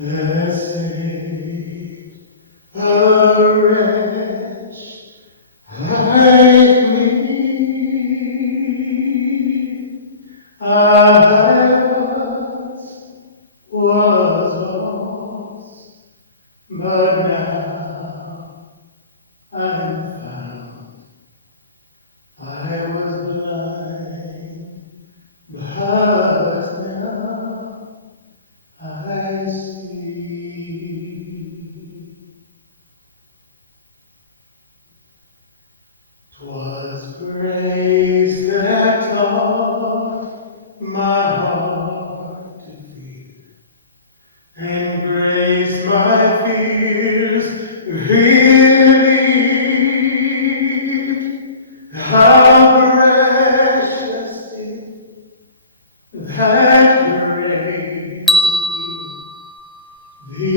Saved a wretch like me. I was lost, but now I'm found. I was blind, but now I see. 'Twas grace that taught my heart to fear, and grace my fears relieved. How precious is that grace, the